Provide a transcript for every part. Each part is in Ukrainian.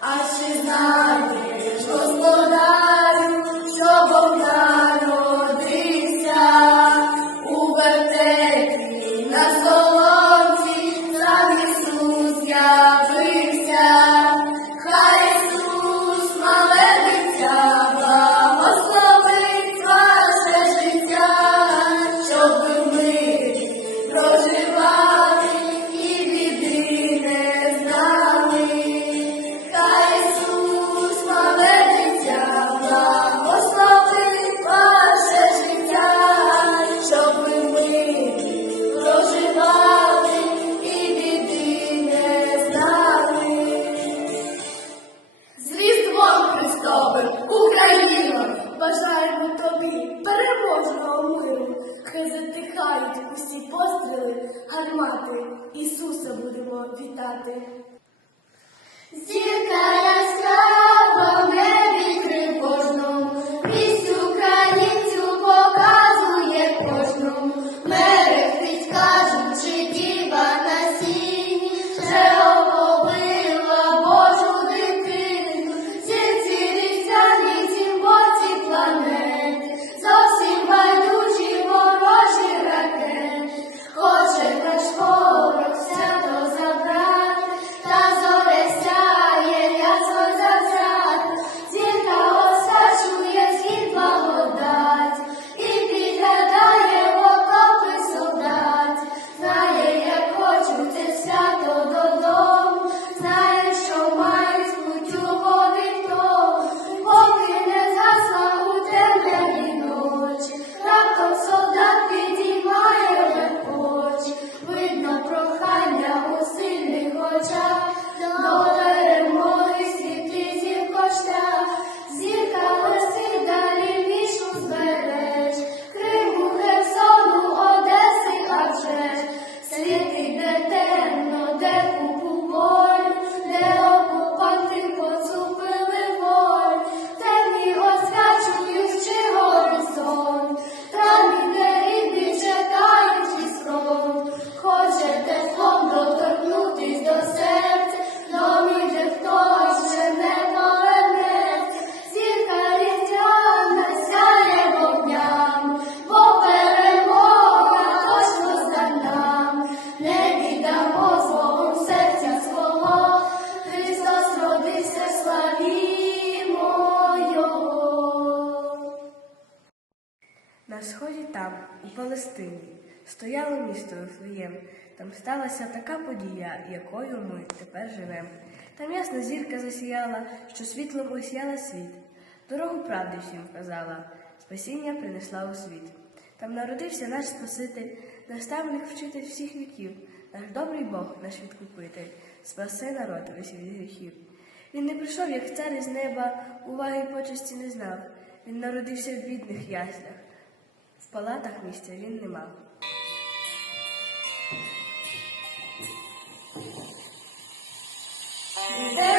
I should not. Хай затихають усі постріли, гармати, Ісуса будемо вітати. Зірка Палестині. Стояло місто Вифлеєм. Там сталася така подія, якою ми тепер живемо. Там ясна зірка засіяла, що світло посіяла світ. Дорогу правди всім вказала, спасіння принесла у світ. Там народився наш Спаситель, наставник вчитель всіх віків, наш добрий Бог, наш відкупитель, спаси народ усіх гріхів. Він не прийшов, як цар із неба, уваги почесті не знав. Він народився в бідних яснях. В палатах місця він не мав. Hey!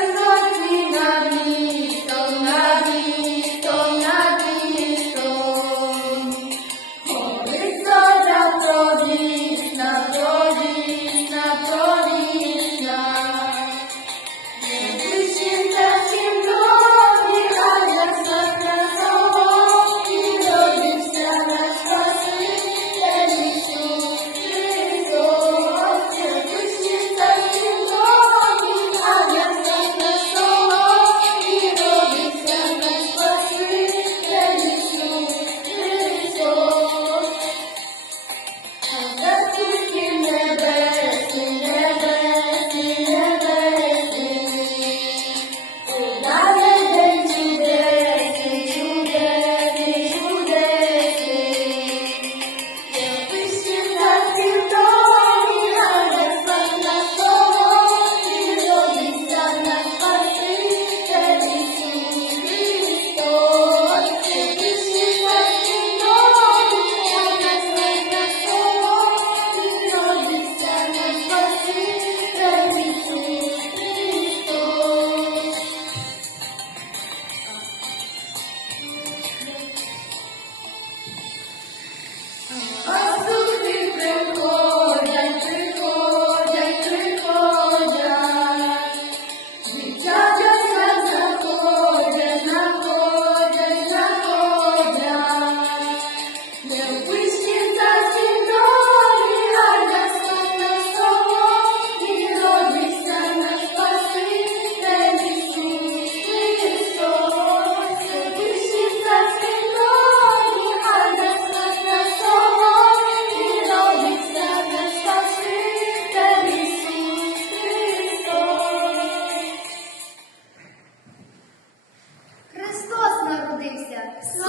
四